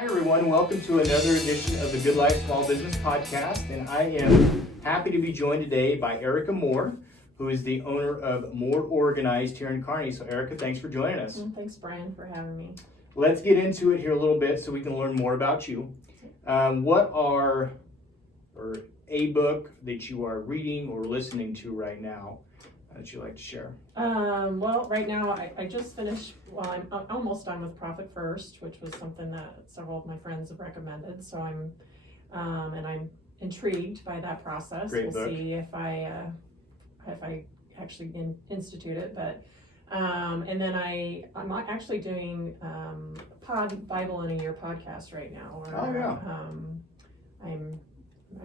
Hi everyone, welcome to another edition of the Good Life Small Business Podcast, and I am happy to be joined today by Erika Moore, who is the owner of More Organized here in Kearney. So Erika, thanks for joining us. Thanks, Brian, for having me. Let's get into it here a little bit so we can learn more about you. What are, or a book that you are reading or listening to right now that you'd like to share? Well, right now I just finished, I'm almost done with Profit First, which was something that several of my friends have recommended. So I'm intrigued by that process. Great book. See if I actually institute it. But and then I'm actually doing Bible in a Year podcast right now. Where, I'm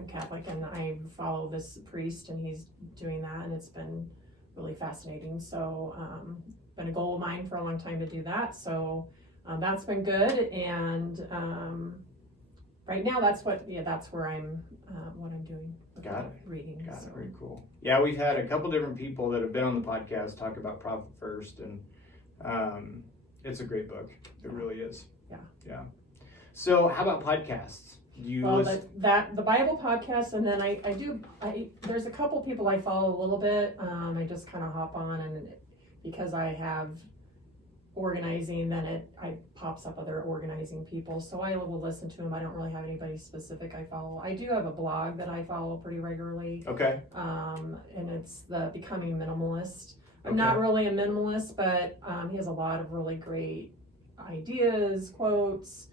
Catholic and I follow this priest and he's doing that, and it's been really fascinating. So been a goal of mine for a long time to do that. So that's been good. And right now that's where I'm what I'm doing. Got it. Reading. Got it. Very cool. Yeah, we've had a couple different people that have been on the podcast talk about Profit First, and it's a great book. It really is. Yeah. So how about podcasts? The Bible podcast, and then I there's a couple people I follow a little bit. I just kind of hop on, and because I have organizing, then it pops up other organizing people, so I will listen to them. I don't really have anybody specific I follow. I do have a blog that I follow pretty regularly. Okay. And it's the Becoming Minimalist. I'm not really a minimalist, but he has a lot of really great ideas, quotes,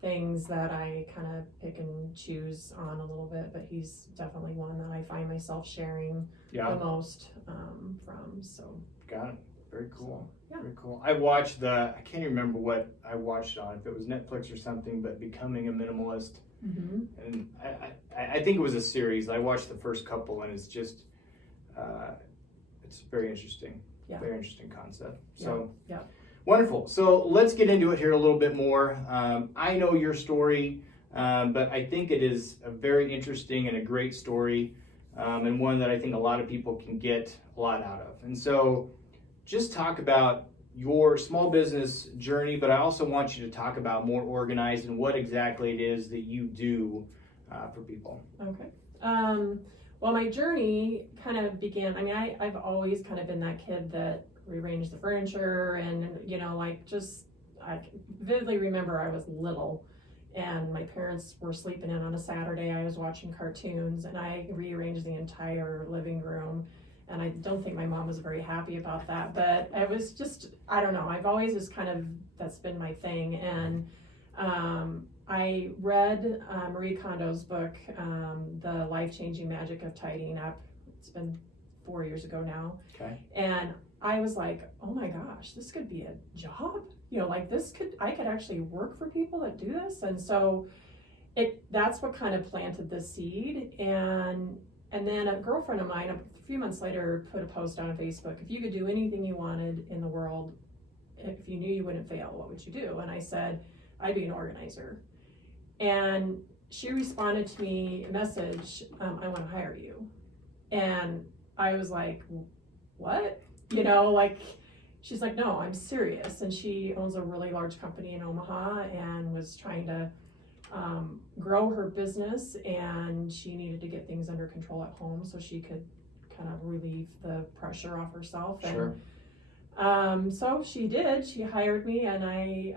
things that I kind of pick and choose on a little bit, but he's definitely one that I find myself sharing the most from. So got it. Very cool. So, Very cool. I watched I can't even remember what I watched on, if it was Netflix or something, but Becoming a Minimalist. Mm-hmm. And I think it was a series. I watched the first couple, and it's just it's very interesting. Yeah. Very interesting concept. So yeah. Wonderful. So let's get into it here a little bit more. I know your story, but I think it is a very interesting and a great story, and one that I think a lot of people can get a lot out of. And so just talk about your small business journey, but I also want you to talk about More Organized and what exactly it is that you do for people. Okay. Well, my journey kind of began, I've always kind of been that kid that rearranged the furniture, and I vividly remember I was little and my parents were sleeping in on a Saturday. I was watching cartoons and I rearranged the entire living room, and I don't think my mom was very happy about that, but I was just, I don't know, I've always just that's been my thing. And I read Marie Kondo's book, The Life-Changing Magic of Tidying Up. It's been 4 years ago now. Okay. And I was like, oh my gosh, this could be a job. I could actually work for people that do this. And so that's what kind of planted the seed. And then a girlfriend of mine, a few months later, put a post on Facebook: if you could do anything you wanted in the world, if you knew you wouldn't fail, what would you do? And I said, I'd be an organizer. And she responded to me a message, I want to hire you. And I was like, what? She's like, no, I'm serious. And she owns a really large company in Omaha and was trying to grow her business, and she needed to get things under control at home so she could kind of relieve the pressure off herself. Sure. And so she did. She hired me, and I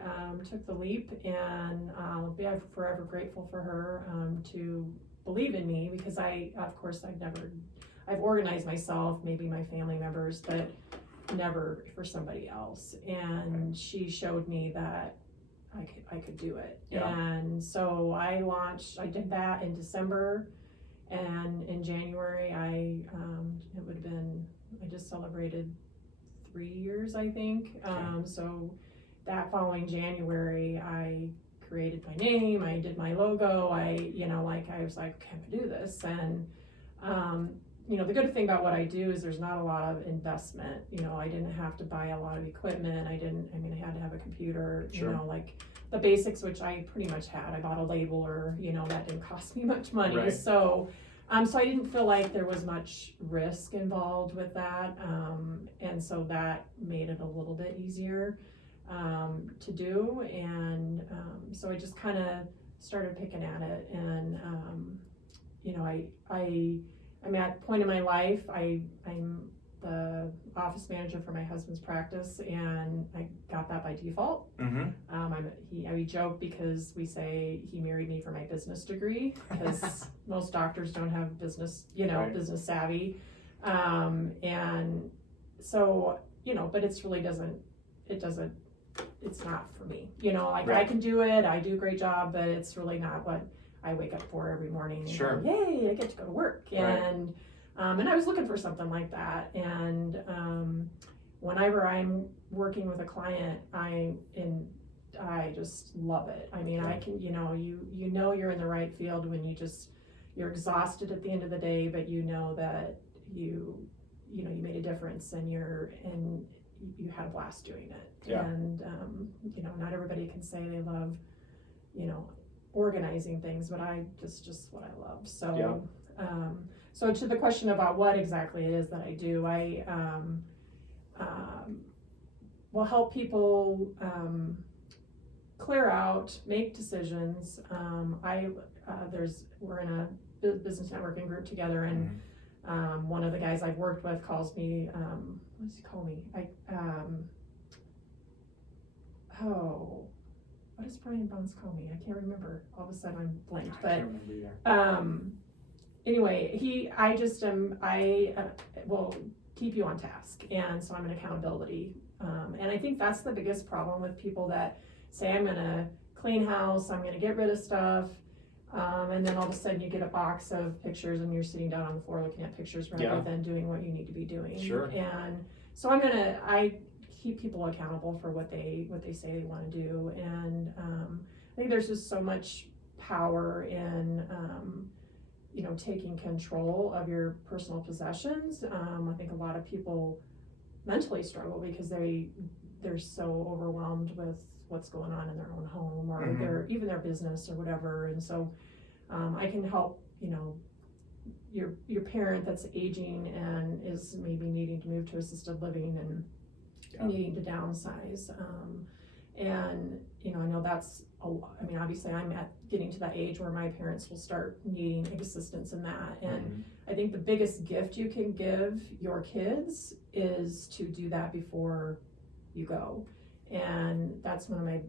took the leap, and I'm forever grateful for her to believe in me, because I've organized myself, maybe my family members, but never for somebody else. And she showed me that I could do it. Yeah. And so I did that in December, and in January I just celebrated 3 years, I think. So that following January I created my name, I did my logo, I was like, okay, I'm gonna do this. And the good thing about what I do is there's not a lot of investment. I didn't have to buy a lot of equipment. I had to have a computer, sure. The basics, which I pretty much had. I bought a labeler, that didn't cost me much money. Right. So I didn't feel like there was much risk involved with that. And so that made it a little bit easier. to do, and so I just kind of started picking at it, and you know, I'm at a point in my life. I'm the office manager for my husband's practice, and I got that by default. We joke because we say he married me for my business degree, because most doctors don't have business, Right. business savvy, and so, but it's really it's not for me, like I Right. can do it, I do a great job, but it's really not what I wake up for every morning and Sure. go, yay, I get to go to work. Right. And I was looking for something like that, and whenever I'm working with a client, I just love it. I mean, I can, you're in the right field when you're exhausted at the end of the day, but that you made a difference, and you had a blast doing it. Yeah. And not everybody can say they love, organizing things, but that's just what I love. So, so to the question about what exactly it is that I do, I will help people clear out, make decisions. We're in a business networking group together, and one of the guys I've worked with calls me, what does he call me? What does Brian Bonds call me? I can't remember. All of a sudden I'm blanked. I But can't remember either. anyway, I will keep you on task, and so I'm an accountability. And I think that's the biggest problem with people that say, I'm gonna clean house, I'm gonna get rid of stuff, and then all of a sudden you get a box of pictures and you're sitting down on the floor looking at pictures rather than doing what you need to be doing. Sure. And so I keep people accountable for what they say they want to do, and I think there's just so much power in taking control of your personal possessions. I think a lot of people mentally struggle because they're so overwhelmed with what's going on in their own home, or even their business or whatever. And so I can help your parent that's aging and is maybe needing to move to assisted living and needing to downsize, and I know that's obviously I'm getting to that age where my parents will start needing assistance in that, and I think the biggest gift you can give your kids is to do that before you go. And that's one of my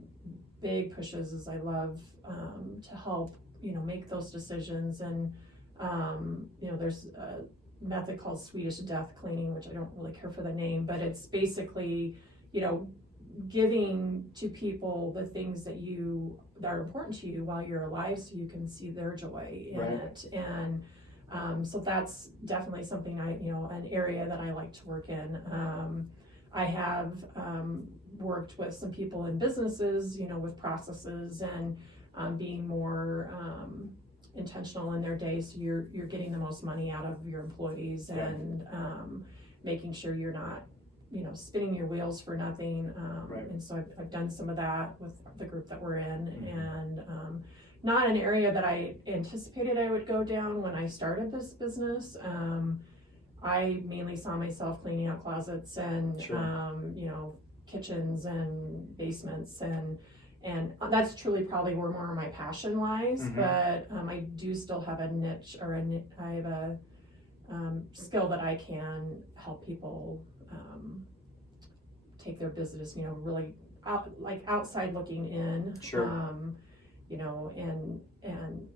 big pushes, is I love to help make those decisions. And there's a method called Swedish death cleaning, which I don't really care for the name, but it's basically giving to people the things that are important to you while you're alive, so you can see their joy in it. And so that's definitely something an area that I like to work in. I have worked with some people in businesses, with processes and being more intentional in their day, so you're getting the most money out of your employees, and making sure you're not spinning your wheels for nothing. And so I've done some of that with the group that we're in, and not an area that I anticipated I would go down when I started this business. I mainly saw myself cleaning out closets and kitchens and basements, and that's truly probably where more of my passion lies. But I do still have a niche, I have a skill that I can help people take their business, really outside looking in. And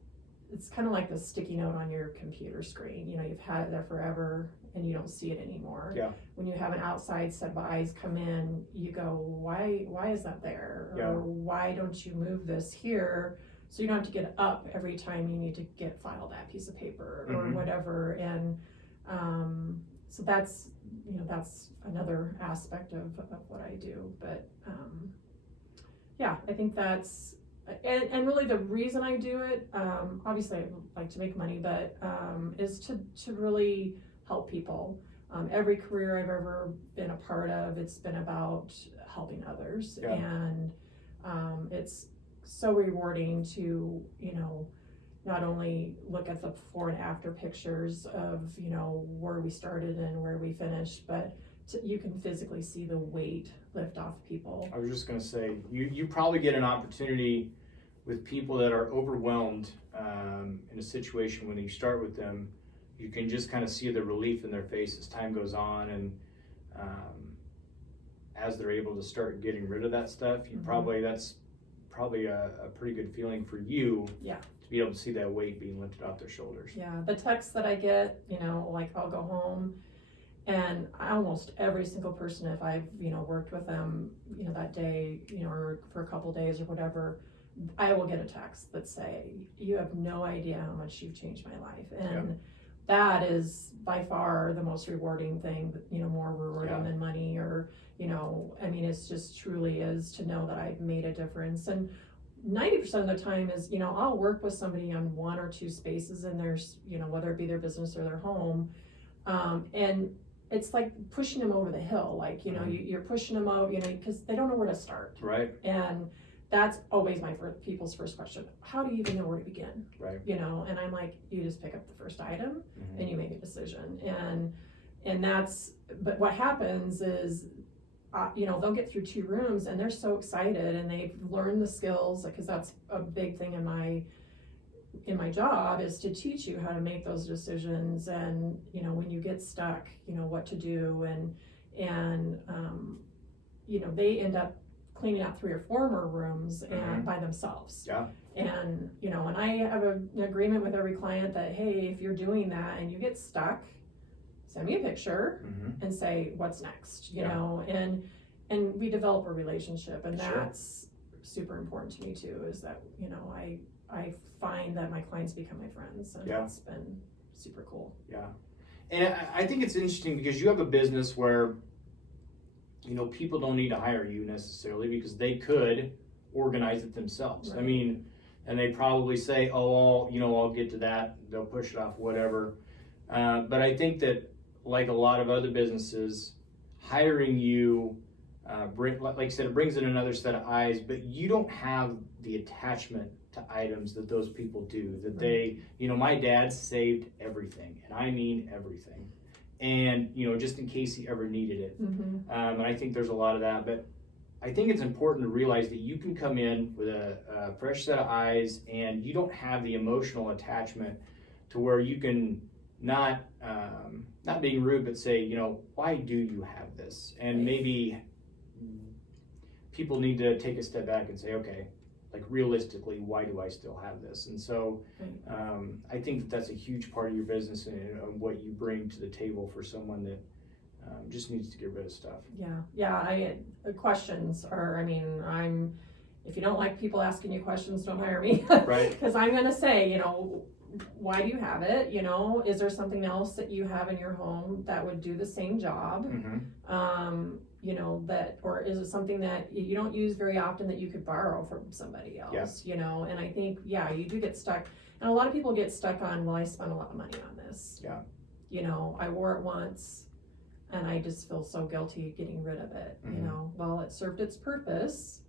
it's kind of like the sticky note on your computer screen. You've had it there forever and you don't see it anymore. When you have an outside set of eyes come in, you go, why is that there? Or why don't you move this here, so you don't have to get up every time you need to file that piece of paper or whatever. And so that's another aspect of what I do. But I think that's, and really the reason I do it, obviously I like to make money, but is to really help people. Every career I've ever been a part of, it's been about helping others. And it's so rewarding to not only look at the before and after pictures of where we started and where we finished, but you can physically see the weight lift off people. I was just going to say, you probably get an opportunity with people that are overwhelmed in a situation. When you start with them, you can just kind of see the relief in their face as time goes on, and as they're able to start getting rid of that stuff, that's probably a pretty good feeling for you. Yeah. To be able to see that weight being lifted off their shoulders. Yeah, the texts that I get, like I'll go home, and almost every single person, if I've, worked with them, that day, or for a couple days or whatever, I will get a text that say, you have no idea how much you've changed my life. And that is by far the most rewarding thing, more rewarding than money, or, it's just truly is to know that I've made a difference. And 90% of the time is, I'll work with somebody on 1 or 2 spaces in their, whether it be their business or their home. And it's like pushing them over the hill. Like, you're pushing them out, because they don't know where to start. Right. And that's always people's first question. How do you even know where to begin? Right. And I'm like, you just pick up the first item and you make a decision. And that's, but what happens is, they'll get through 2 rooms and they're so excited, and they've learned the skills, because that's a big thing in my job, is to teach you how to make those decisions, and when you get stuck, what to do, and they end up cleaning out 3 or 4 more rooms and by themselves. Yeah. And and I have an agreement with every client that, hey, if you're doing that and you get stuck, send me a picture and say, what's next, you know, and we develop a relationship, and that's super important to me too, is that, I find that my clients become my friends, and that's been super cool. Yeah. And I think it's interesting because you have a business where, people don't need to hire you necessarily, because they could organize it themselves. Right. I mean, and they probably say, oh, I'll get to that. They'll push it off, whatever. But I think that, like a lot of other businesses, hiring you, like I said, it brings in another set of eyes, but you don't have the attachment to items that those people do, that they, my dad saved everything, and I mean everything. And, just in case he ever needed it. And I think there's a lot of that, but I think it's important to realize that you can come in with a fresh set of eyes, and you don't have the emotional attachment to where you can not being rude, but say, why do you have this? And maybe people need to take a step back and say, okay, like realistically, why do I still have this? And so I think that that's a huge part of your business, and what you bring to the table for someone that just needs to get rid of stuff. Questions are, if you don't like people asking you questions, don't hire me. Right. Because I'm going to say, why do you have it? Is there something else that you have in your home that would do the same job? Or is it something that you don't use very often that you could borrow from somebody else? And I think, you do get stuck. And a lot of people get stuck on, well, I spent a lot of money on this. Yeah. I wore it once and I just feel so guilty getting rid of it. Well, it served its purpose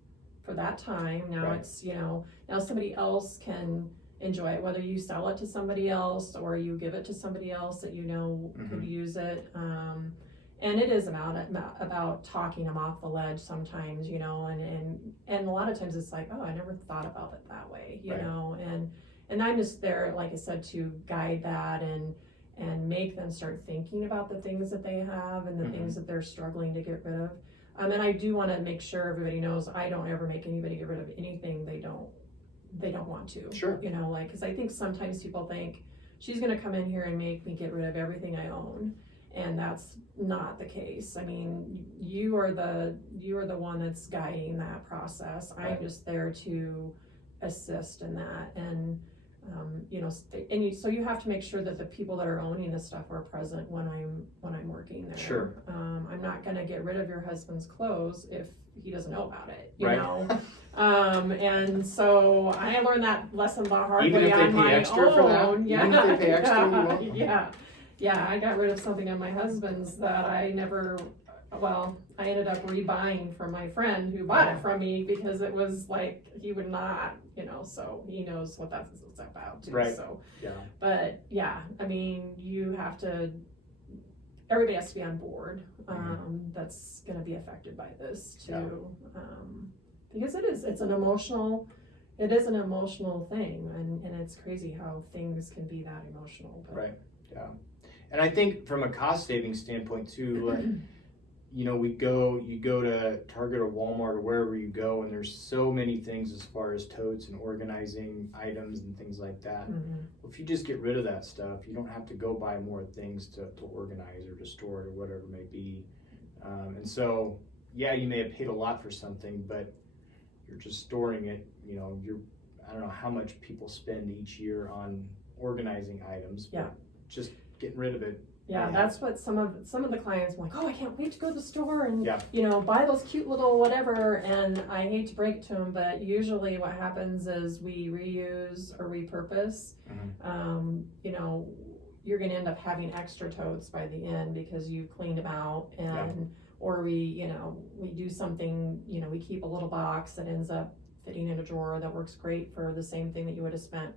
for that time. Now it's, now somebody else can enjoy it, whether you sell it to somebody else or you give it to somebody else that could use it. And it is about talking them off the ledge sometimes, and a lot of times it's like, oh, I never thought about it that way, and I'm just there, like I said, to guide that and make them start thinking about the things that they have and the things that they're struggling to get rid of. And I do want to make sure everybody knows I don't ever make anybody get rid of anything they don't want to. Sure. Because I think sometimes people think she's going to come in here and make me get rid of everything I own. And that's not the case. You are the one that's guiding that process. I'm just there to assist in that, and so you have to make sure that the people that are owning the stuff are present when I'm working there. Sure. I'm not going to get rid of your husband's clothes if he doesn't know about it. You right. know. And so I learned that lesson the hard Even way if they on pay my extra own. for that? Yeah. Even if they pay extra, you won't? Yeah, I got rid of something on my husband's that I ended up rebuying from my friend who bought it from me, because it was like, he would not, so he knows what that's about too. Right. So, yeah. But you have to everybody has to be on board, that's going to be affected by this too. Because it's an emotional thing, and it's crazy how things can be that emotional. But. Right. Yeah. And I think from a cost saving standpoint too, like, you know, you go to Target or Walmart or wherever you go, and there's so many things as far as totes and organizing items and things like that. Well, if you just get rid of that stuff, you don't have to go buy more things to organize or to store it or whatever it may be. And so, yeah, you may have paid a lot for something, but you're just storing it. You know, I don't know how much people spend each year on organizing items. Yeah. But just getting rid of it. Yeah, that's what some of the clients were like, oh, I can't wait to go to the store and, Yeah. you know, buy those cute little whatever. And I hate to break it to them, but usually what happens is we reuse or repurpose. You know, you're going to end up having extra totes by the end because you cleaned them out, and or we do something, you know, we keep a little box that ends up fitting in a drawer that works great for the same thing that you would have spent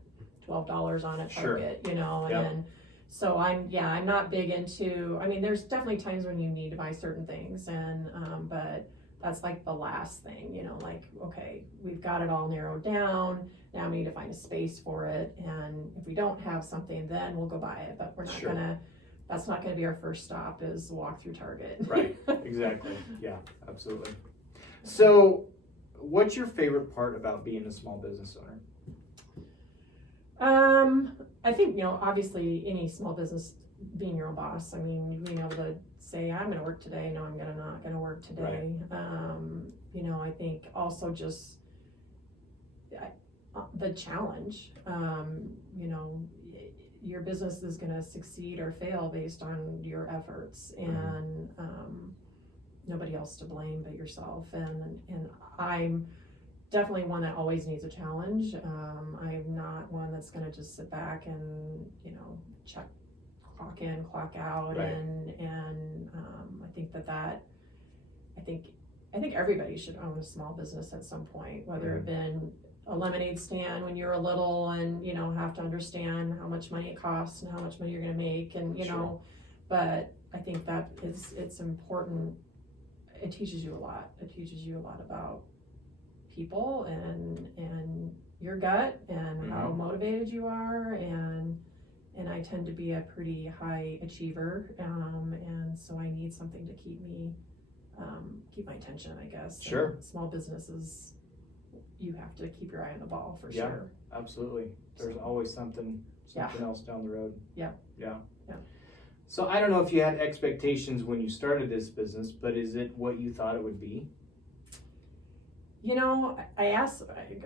$12 on at Target, you know, and so I'm not big into, I mean, there's definitely times when you need to buy certain things, and but that's like the last thing, you know, like, okay, we've got it all narrowed down, now we need to find a space for it, and if we don't have something, then we'll go buy it, but we're not that's not gonna be our first stop, is walk through Target. Right, exactly, yeah, absolutely. So, what's your favorite part about being a small business owner? I think, you know, obviously any small business, being your own boss, I mean, being able to say, I'm gonna work today, no, I'm not gonna work today. You know, I think also just the challenge, you know, your business is gonna succeed or fail based on your efforts, and nobody else to blame but yourself, and I'm definitely one that always needs a challenge. I'm not one that's going to just sit back and, you know, check, clock in, clock out, and I think I think everybody should own a small business at some point, whether it been a lemonade stand when you're a little, and, you know, have to understand how much money it costs and how much money you're going to make, and, you know, but I think that it's important. It teaches you a lot. It teaches you a lot about people and your gut and how motivated you are, and I tend to be a pretty high achiever, and so I need something to keep my attention, I guess. Sure. And small businesses, you have to keep your eye on the ball for sure. Absolutely. There's always something else down the road. Yeah. So I don't know if you had expectations when you started this business, but is it what you thought it would be? You know,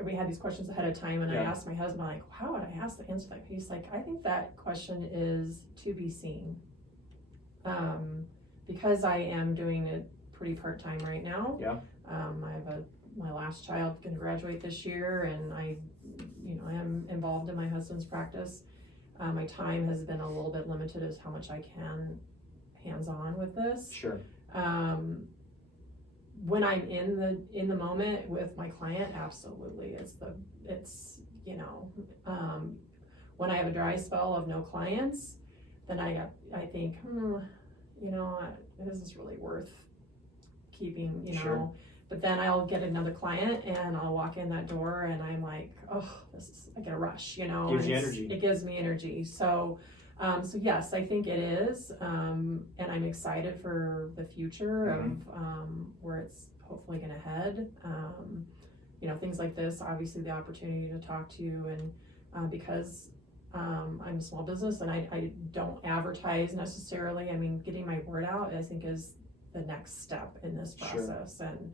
we had these questions ahead of time, and I asked my husband, like, how would I answer that? He's like, I think that question is to be seen. Because I am doing it pretty part-time right now. I have my last child going to graduate this year, and I am involved in my husband's practice. My time has been a little bit limited as how much I can hands-on with this. Sure. When I'm in the moment with my client, absolutely, it's you know, when I have a dry spell of no clients, then I think, you know, is this really worth keeping, you know? But then I'll get another client, and I'll walk in that door, and I'm like, oh, I get a rush, you know. Gives you energy. It gives me energy. So yes, I think it is, and I'm excited for the future of where it's hopefully going to head. You know, things like this, obviously the opportunity to talk to you, and because I'm a small business and I don't advertise necessarily. I mean, getting my word out, I think, is the next step in this process, and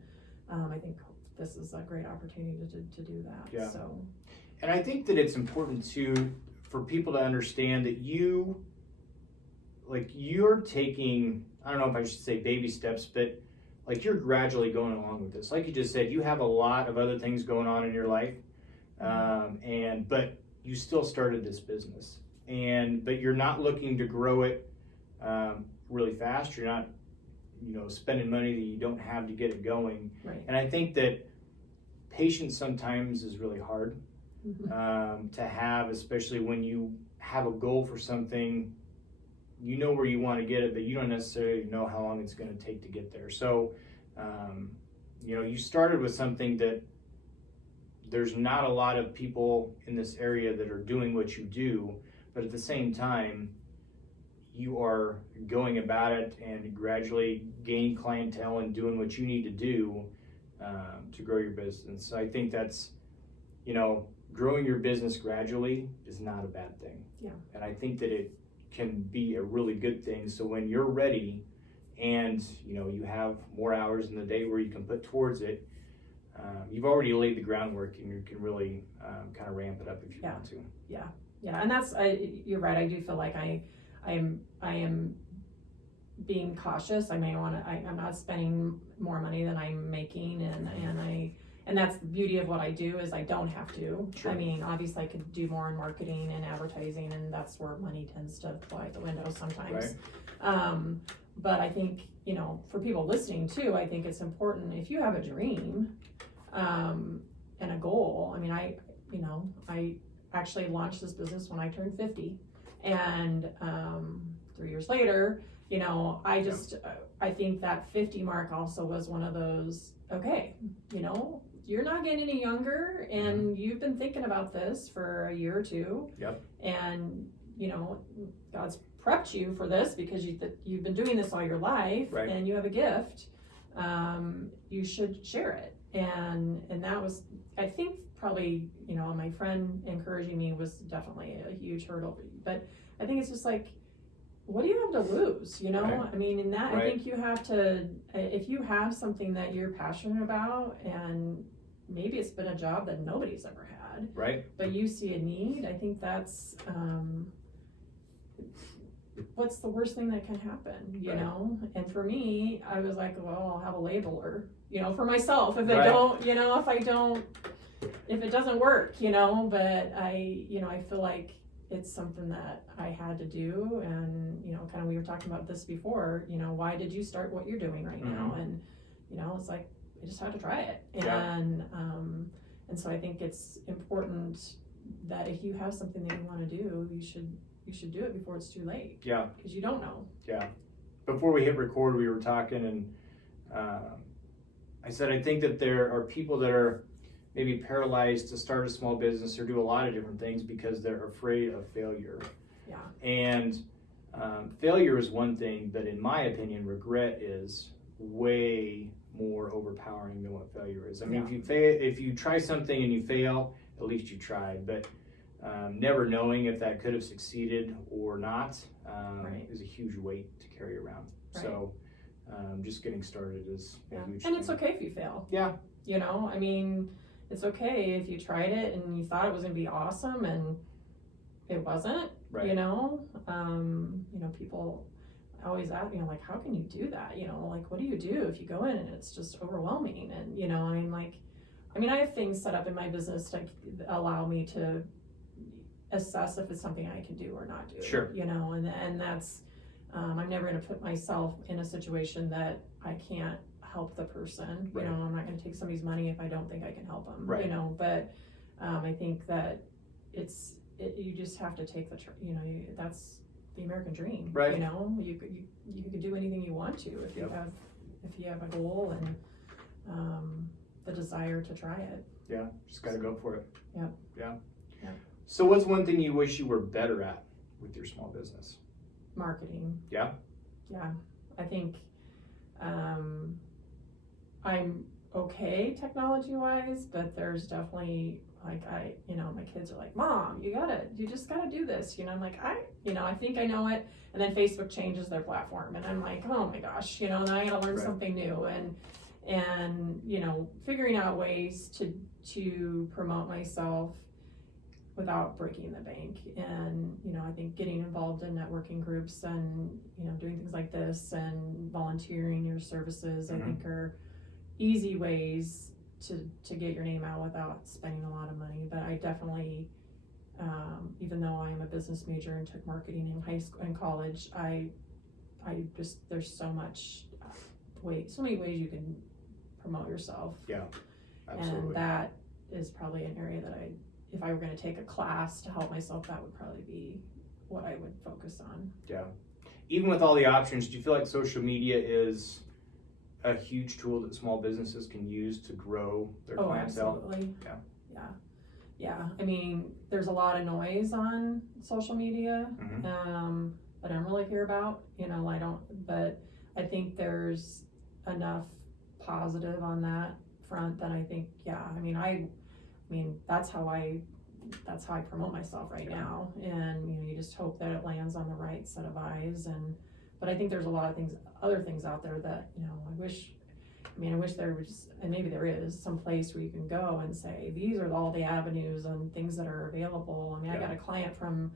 I think this is a great opportunity to do that. Yeah. So, and I think that it's important for people to understand that you're taking, I don't know if I should say baby steps, but like you're gradually going along with this. Like you just said, you have a lot of other things going on in your life, but you still started this business, but you're not looking to grow it really fast. You're not, you know, spending money that you don't have to get it going. Right. And I think that patience sometimes is really hard to have, especially when you have a goal for something you know where you want to get it, but you don't necessarily know how long it's going to take to get there. So, you started with something that there's not a lot of people in this area that are doing what you do, but at the same time, you are going about it and gradually gaining clientele and doing what you need to do to grow your business. So I think that's, growing your business gradually is not a bad thing. Yeah. And I think that it can be a really good thing. So when you're ready and, you have more hours in the day where you can put towards it, you've already laid the groundwork and you can really kind of ramp it up if you want to. Yeah. And that's, you're right. I do feel like I am being cautious. I'm not spending more money than I'm making, and that's the beauty of what I do is I don't have to. Sure. I mean, obviously I could do more in marketing and advertising, and that's where money tends to fly out the window sometimes. Right. But I think, for people listening too, I think it's important if you have a dream and a goal. I mean, I actually launched this business when I turned 50, and 3 years later, I think that 50 mark also was one of those, okay, you're not getting any younger, and you've been thinking about this for a year or two. Yep. And God's prepped you for this because you've been doing this all your life, right. And you have a gift. You should share it, and that was, I think, probably, my friend encouraging me was definitely a huge hurdle. But I think it's just like, what do you have to lose? Right. I mean, in that, Right. I think you have to, if you have something that you're passionate about, and maybe it's been a job that nobody's ever had, right, but you see a need, I think that's, what's the worst thing that can happen, Right. And for me, I was like, well, I'll have a labeler, for myself if Right. if it doesn't work, but I feel like it's something that I had to do, and, kind of, we were talking about this before, why did you start what you're doing right now? And, it's like, I just had to try it. Yeah. And so I think it's important that if you have something that you want to do, you should do it before it's too late. Yeah. Because you don't know. Yeah. Before we hit record, we were talking, and I said, I think that there are people that are maybe paralyzed to start a small business or do a lot of different things because they're afraid of failure. Yeah. And failure is one thing, but in my opinion, regret is way more overpowering than what failure is. I mean, if you try something and you fail, at least you tried. But never knowing if that could have succeeded or not Right. is a huge weight to carry around. Right. So just getting started is a huge And thing. it's okay if you fail. Yeah. I mean, it's okay if you tried it and you thought it was going to be awesome and it wasn't. Right. People always ask, like, how can you do that? Like, what do you do if you go in and it's just overwhelming? And, I'm like, I have things set up in my business to allow me to assess if it's something I can do or not do. Sure. And that's, I'm never going to put myself in a situation that I can't help the person. Right. I'm not going to take somebody's money if I don't think I can help them. Right. But I think that you just have to take that's the American dream. Right. You could do anything you want to if you have a goal and the desire to try it. Yeah, just got to go for it. Yep. Yeah. Yep. So what's one thing you wish you were better at with your small business? Marketing. Yeah. I think I'm okay technology wise, but there's definitely, like, my kids are like, Mom, you just gotta do this. I'm like, I think I know it. And then Facebook changes their platform, and I'm like, oh my gosh, now I gotta learn Right. something new, and figuring out ways to promote myself without breaking the bank. And I think getting involved in networking groups and doing things like this and volunteering your services, I think, are easy ways to get your name out without spending a lot of money. But I definitely, even though I am a business major and took marketing in high school and college, I just, there's so many ways you can promote yourself. Yeah, absolutely. And that is probably an area that if I were going to take a class to help myself, that would probably be what I would focus on. Yeah. even with all the options, do you feel like social media is a huge tool that small businesses can use to grow their clientele? Absolutely. Yeah. Yeah. I mean, there's a lot of noise on social media Mhm. that I don't really care about. But I think there's enough positive on that front that I think, I mean, that's how I promote myself right now. And, you just hope that it lands on the right set of eyes. But I think there's a lot of other things out there that, I wish there was, and maybe there is, some place where you can go and say, these are all the avenues and things that are available. I got a client from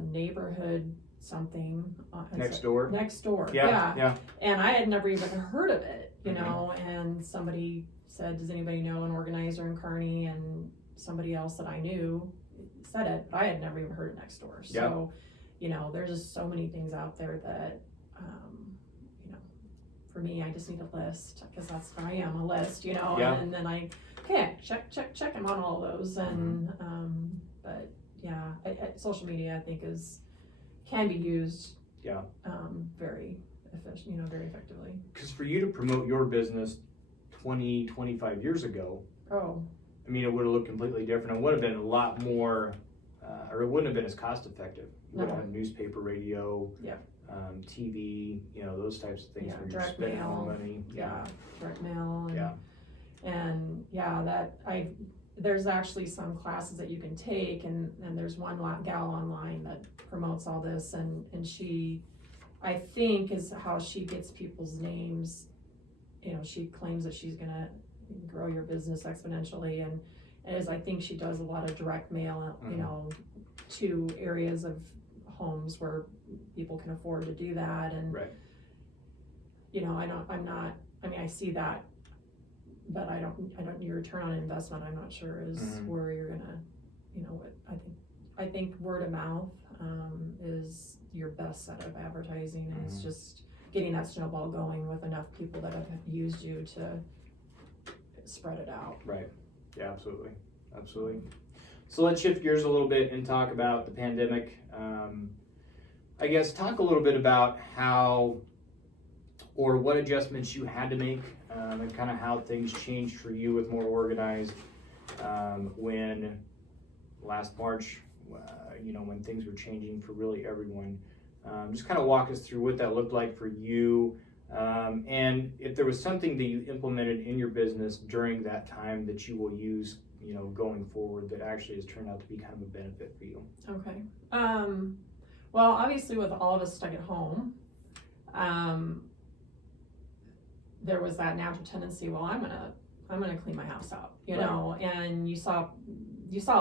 neighborhood something. Next door? Next door, Yeah. And I had never even heard of it, and somebody said, does anybody know an organizer in Kearney? And somebody else that I knew said it, but I had never even heard of Next Door. So, there's just so many things out there that, for me, I just need a list, because that's who I am, a list, and then check, I'm on all of those. And, but yeah, social media, I think can be used, very efficient, very effectively. Because for you to promote your business 25 years ago, it would have looked completely different. It would have been a lot more, or it wouldn't have been as cost effective. You would have had newspaper, radio, TV, those types of things. Yeah, where you're direct spending mail. more money. Direct mail. And, there's actually some classes that you can take, and there's one gal online that promotes all this, and she, I think, is how she gets people's names. She claims that she's gonna grow your business exponentially, and as I think she does a lot of direct mail, to areas of homes where people can afford to do that. And I see that, but your return on investment, I'm not sure is where you're gonna, I think word of mouth is your best set of advertising, and it's just getting that snowball going with enough people that have used you to spread it out. Right. Yeah, absolutely. So let's shift gears a little bit and talk about the pandemic. I guess talk a little bit about how or what adjustments you had to make, and kind of how things changed for you with more organized when last March, when things were changing for really everyone. Just kind of walk us through what that looked like for you, and if there was something that you implemented in your business during that time that you will use, going forward, that actually has turned out to be kind of a benefit for you. Okay. Well, obviously with all of us stuck at home, there was that natural tendency, well, I'm gonna clean my house out, and you saw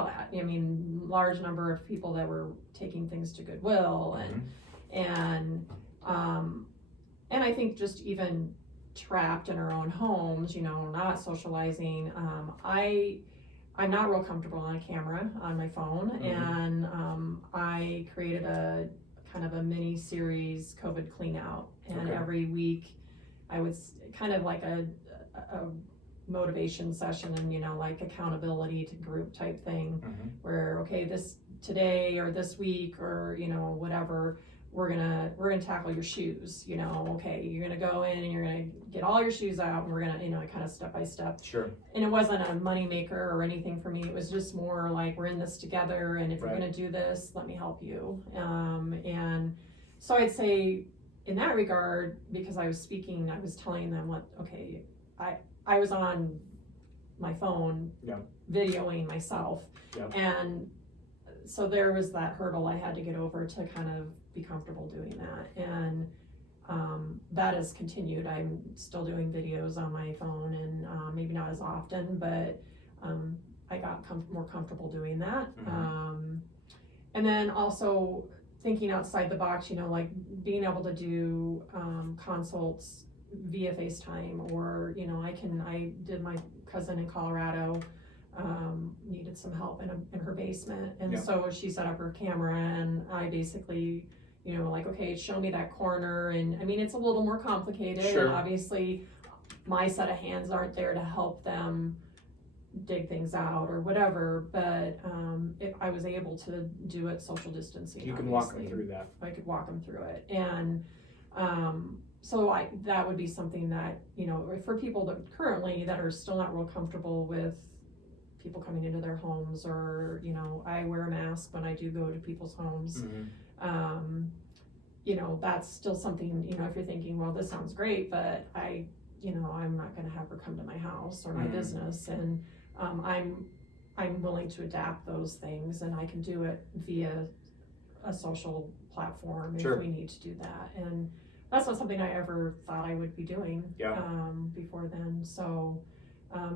that. Large number of people that were taking things to Goodwill, and I think just even trapped in our own homes, not socializing. I'm not real comfortable on a camera on my phone, and I created a kind of a mini series COVID clean out, and every week I would kind of like a motivation session, and like accountability to group type thing, where this today or this week or whatever, we're gonna tackle your shoes. You're gonna go in and you're gonna get all your shoes out, and we're gonna kind of step by step. Sure. And it wasn't a money maker or anything for me. It was just more like, we're in this together, and if you're gonna do this, let me help you. And so I'd say in that regard, because I was speaking, I was telling them I was on my phone videoing myself, and so there was that hurdle I had to get over to kind of be comfortable doing that. And that has continued. I'm still doing videos on my phone, and maybe not as often, but I got more comfortable doing that. And then also thinking outside the box, like being able to do consults via FaceTime, or I did, my cousin in Colorado needed some help in her basement, and so she set up her camera, and I basically show me that corner. And it's a little more complicated, and obviously my set of hands aren't there to help them dig things out or whatever, but I was able to do it social distancing. You can walk them through that. I could walk them through it, and so that would be something that, you know, for people that currently that are still not real comfortable with people coming into their homes, or, you know, I wear a mask when I do go to people's homes. Mm-hmm. You know, that's still something, you know, if you're thinking, well, this sounds great, but I'm not going to have her come to my house or my Mm-hmm. business, and I'm willing to adapt those things, and I can do it via a social platform if Sure. we need to do that. And that's not something I ever thought I would be doing before then. So,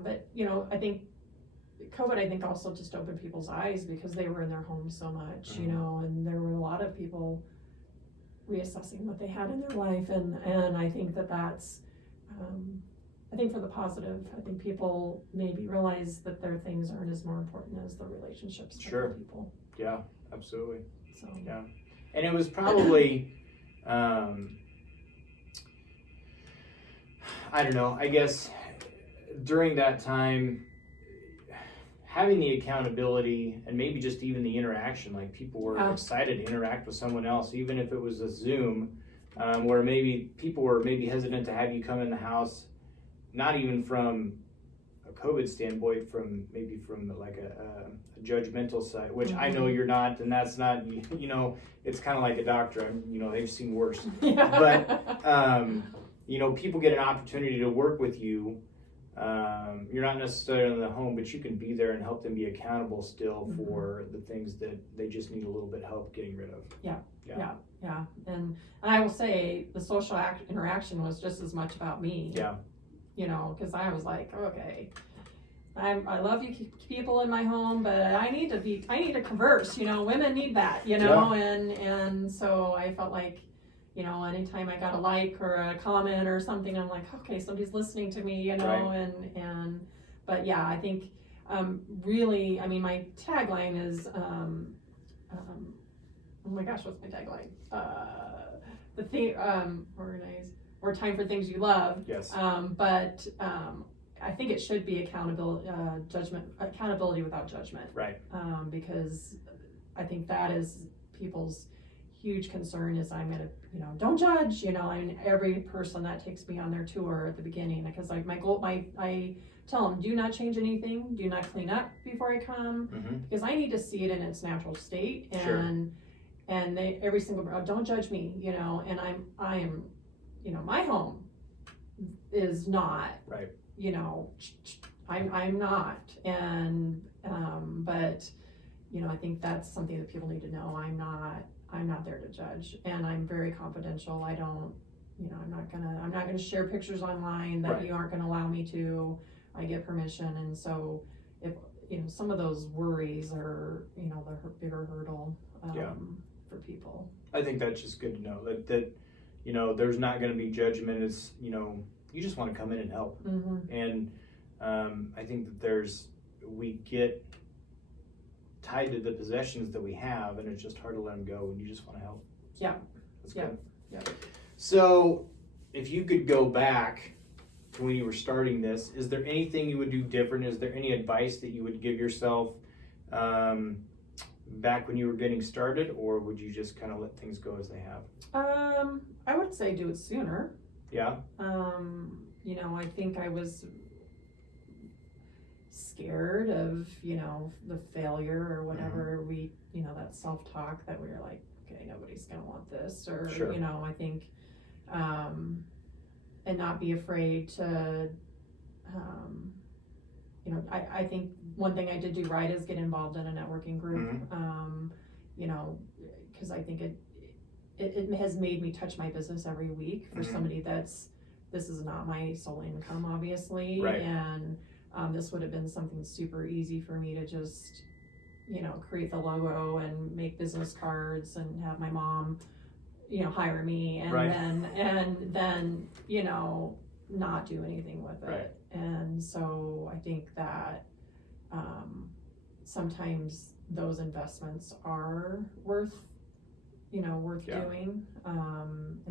but, you know, I think COVID, also just opened people's eyes because they were in their homes so much, Mm-hmm. you know, and there were a lot of people reassessing what they had in their life. And I think that's, I think for the positive, I think people maybe realize that their things aren't as more important as the relationships with Sure. the people. Yeah, absolutely. So. Yeah. And it was probably, I don't know, I guess during that time, having the accountability and maybe just even the interaction, like people were excited to interact with someone else, even if it was a Zoom, where maybe people were maybe hesitant to have you come in the house, not even from a COVID standpoint, from like a judgmental side, which I know you're not, and that's not, you know, it's kind of like a doctor, you know, they've seen worse. But, you know, people get an opportunity to work with you. You're not necessarily in the home, but you can be there and help them be accountable still for the things that they just need a little bit of help getting rid of. Yeah. And I will say the social interaction was just as much about me. Yeah. You know, because I was like, okay, I love you people in my home, but I need to converse. You know, women need that. You know, and so I felt like, you know, anytime I got a like or a comment or something, I'm like, okay, somebody's listening to me, you know, but yeah, I think, really, I mean, my tagline is, oh my gosh, what's my tagline? The thing, organize, or time for things you love. Yes. But I think it should be accountability without judgment. Right. Because I think that is people's huge concern is I'm gonna, you know, don't judge, you know, and every person that takes me on their tour at the beginning, because like I tell them, do not change anything, do not clean up before I come, because I need to see it in its natural state, and they every single, don't judge me, you know, and I am, you know, my home is not, right, you know, I'm not, and but, you know, I think that's something that people need to know. I'm not there to judge, and I'm very confidential. I don't, you know, I'm not gonna share pictures online that you aren't gonna allow me to. I get permission, and so if, you know, some of those worries are, you know, the bigger hurdle for people. I think that's just good to know that you know, there's not going to be judgment. It's, you know, you just want to come in and help, and I think that we get tied to the possessions that we have, and it's just hard to let them go, and you just want to help. Yeah. That's good. Yeah. So if you could go back to when you were starting this, is there anything you would do different? Is there any advice that you would give yourself back when you were getting started, or would you just kind of let things go as they have? I would say do it sooner. Yeah. You know, I think I was scared of, you know, the failure or whatever you know, that self-talk that we were like, okay, nobody's gonna want this, or, you know, I think, and not be afraid to, you know, I think one thing I did do right is get involved in a networking group, you know, because I think it has made me touch my business every week for somebody this is not my sole income, obviously, and this would have been something super easy for me to just, you know, create the logo and make business cards and have my mom, you know, hire me, and then you know, not do anything with it. And so I think that sometimes those investments are worth doing.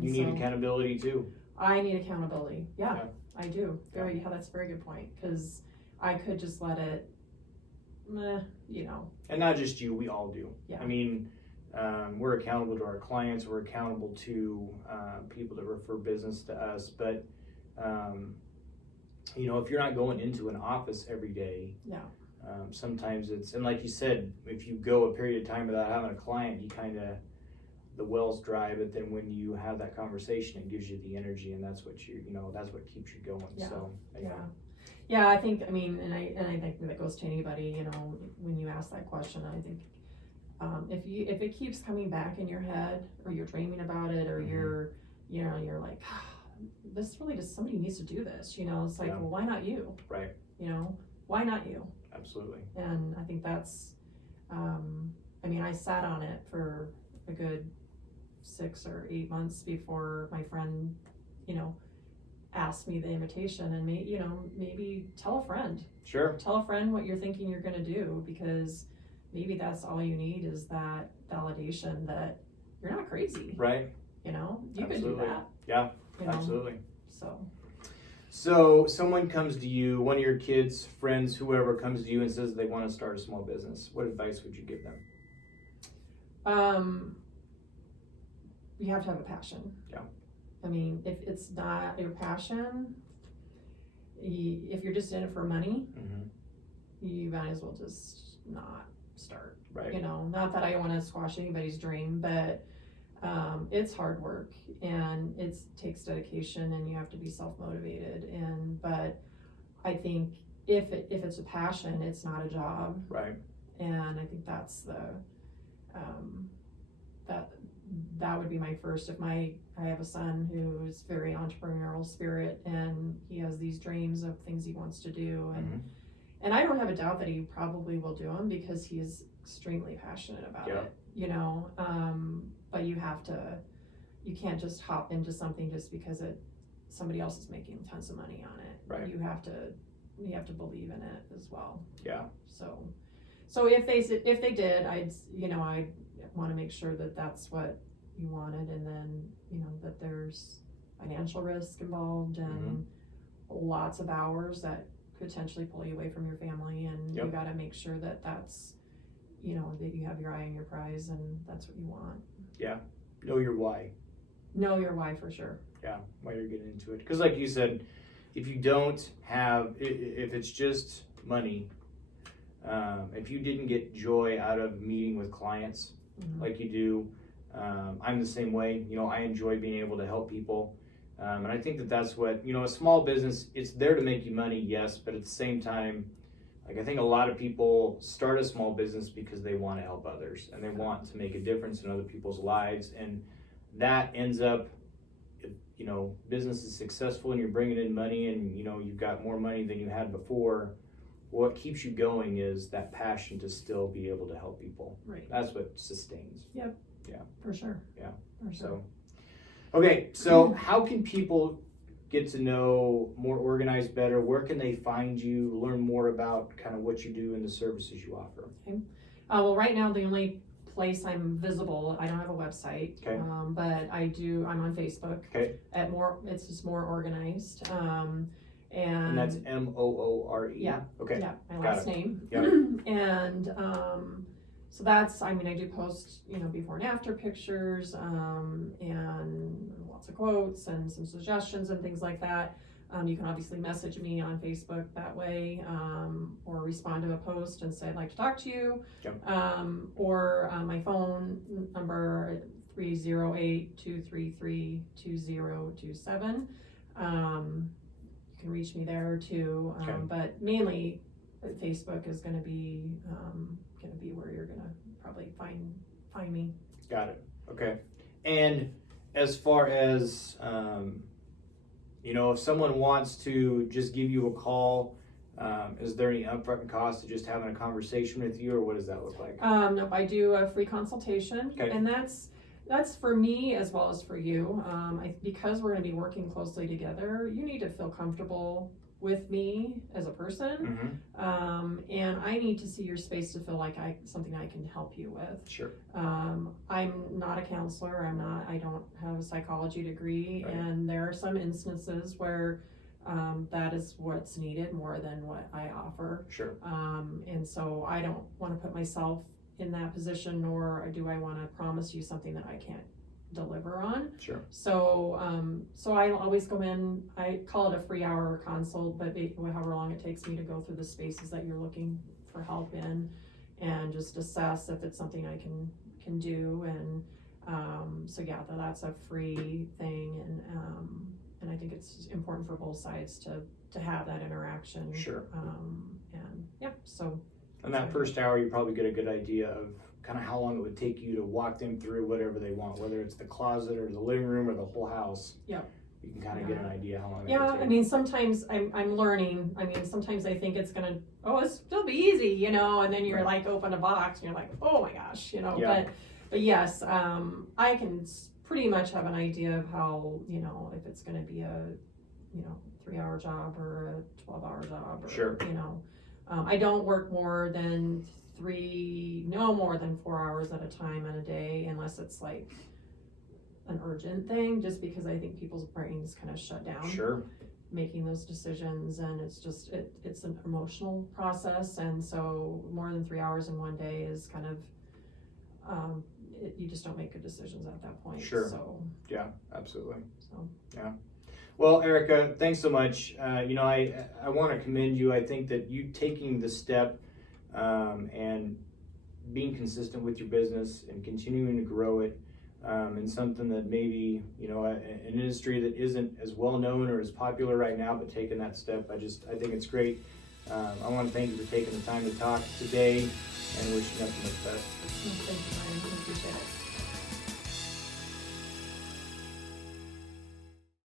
You need accountability too. I need accountability. Yeah. I do. That's a very good point, because I could just let it, you know. And not just you, we all do. Yeah. I mean, we're accountable to our clients, we're accountable to people that refer business to us, but you know, if you're not going into an office every day, Yeah. Sometimes it's, and like you said, if you go a period of time without having a client, you kind of, the well's dry, but then when you have that conversation, it gives you the energy, and that's what you know, that's what keeps you going. Yeah. So, anyway. Yeah, I think, I mean, and I think that goes to anybody, you know, when you ask that question, I think, if it keeps coming back in your head, or you're dreaming about it, or you're like, this really just, somebody needs to do this, you know, it's like, well, why not you? Right. You know, why not you? Absolutely. And I think that's, I mean, I sat on it for a good 6 or 8 months before my friend, you know, asked me the invitation, and maybe tell a friend. Sure. Tell a friend what you're thinking you're gonna do, because maybe that's all you need, is that validation that you're not crazy. Right. You know, you Absolutely. could do that. Yeah, you know? absolutely. So someone comes to you, one of your kids, friends, whoever comes to you and says they want to start a small business. What advice would you give them? you have to have a passion. Yeah. I mean, if it's not your passion, if you're just in it for money, you might as well just not start. Right. You know, not that I don't want to squash anybody's dream, but it's hard work, and it takes dedication, and you have to be self-motivated. But I think if it's a passion, it's not a job. Right. And I think that's that would be my first. I have a son who's very entrepreneurial spirit, and he has these dreams of things he wants to do, and I don't have a doubt that he probably will do them, because he is extremely passionate about it. You know, but you can't just hop into something just because somebody else is making tons of money on it. Right. You have to believe in it as well. Yeah. So if they did, I'd want to make sure that that's what you wanted, and then, you know, that there's financial risk involved, and lots of hours that potentially pull you away from your family, and you got to make sure that that's, you know, that you have your eye on your prize, and that's what you want. Yeah. Know your why. Know your why, for sure. Yeah, why you're getting into it. Because like you said, if you don't have, if it's just money, if you didn't get joy out of meeting with clients like you do, I'm the same way. You know, I enjoy being able to help people. And I think that's what, you know, a small business, it's there to make you money, yes, but at the same time, like, I think a lot of people start a small business because they want to help others, and they want to make a difference in other people's lives, and that ends up, you know, business is successful and you're bringing in money, and, you know, you've got more money than you had before. What keeps you going is that passion to still be able to help people. Right. That's what sustains. Yep. Yeah. For sure. Yeah. For sure. So, okay, so how can people get to know more organized better? Where can they find you, learn more about kind of what you do and the services you offer? Okay. Well, right now, the only place I'm visible, I don't have a website, Okay. but I'm on Facebook. Okay. It's just More Organized. And that's Moore. Yeah. Okay. Yeah, my Got last it. name. Yeah. And so that's, I mean, I do post, you know, before and after pictures, and lots of quotes and some suggestions and things like that. You can obviously message me on Facebook that way, or respond to a post and say, I'd like to talk to you. Yep. Or my phone number, 308-233-2027. You can reach me there too. Okay. But mainly Facebook is going to be where you're going to probably find me. Got it. Okay. And as far as, you know, if someone wants to just give you a call, is there any upfront cost to just having a conversation with you, or what does that look like? Nope, I do a free consultation, Okay. and that's for me as well as for you. Because we're going to be working closely together, you need to feel comfortable with me as a person, and I need to see your space to feel like something I can help you with. Sure. I'm not a counselor. I don't have a psychology degree, Right. and there are some instances where that is what's needed more than what I offer. Sure. And so I don't want to put myself in that position, nor do I want to promise you something that I can't deliver on. Sure. So I always go in, I call it a free hour consult, but however long it takes me to go through the spaces that you're looking for help in, and just assess if it's something I can do. And so yeah, that's a free thing, and I think it's important for both sides to have that interaction. Sure. And yeah, so. In that first hour, you probably get a good idea of kind of how long it would take you to walk them through whatever they want, whether it's the closet or the living room or the whole house. Yep. You can kind of get an idea how long it Yeah, would take. I mean, sometimes I'm learning. I mean, sometimes I think it's gonna, it'll still be easy, you know, and then you're Right. like, open a box and you're like, oh my gosh, you know, Yeah. but yes, I can pretty much have an idea of how, you know, if it's gonna be a, 3-hour job or a 12-hour job, or, Sure. you know, I don't work more than 4 hours at a time in a day, unless it's like an urgent thing, just because I think people's brains kind of shut down. Sure. Making those decisions, and it's just it's an emotional process, and so more than 3 hours in one day is kind of you just don't make good decisions at that point. Sure. So Yeah, absolutely. So. Yeah. Well, Erika, thanks so much. I want to commend you. I think that you taking the step and being consistent with your business and continuing to grow it in something that maybe, an industry that isn't as well known or as popular right now, but taking that step, I think it's great. I want to thank you for taking the time to talk today, and wish you nothing but the best. Thank you, Ryan. I appreciate it.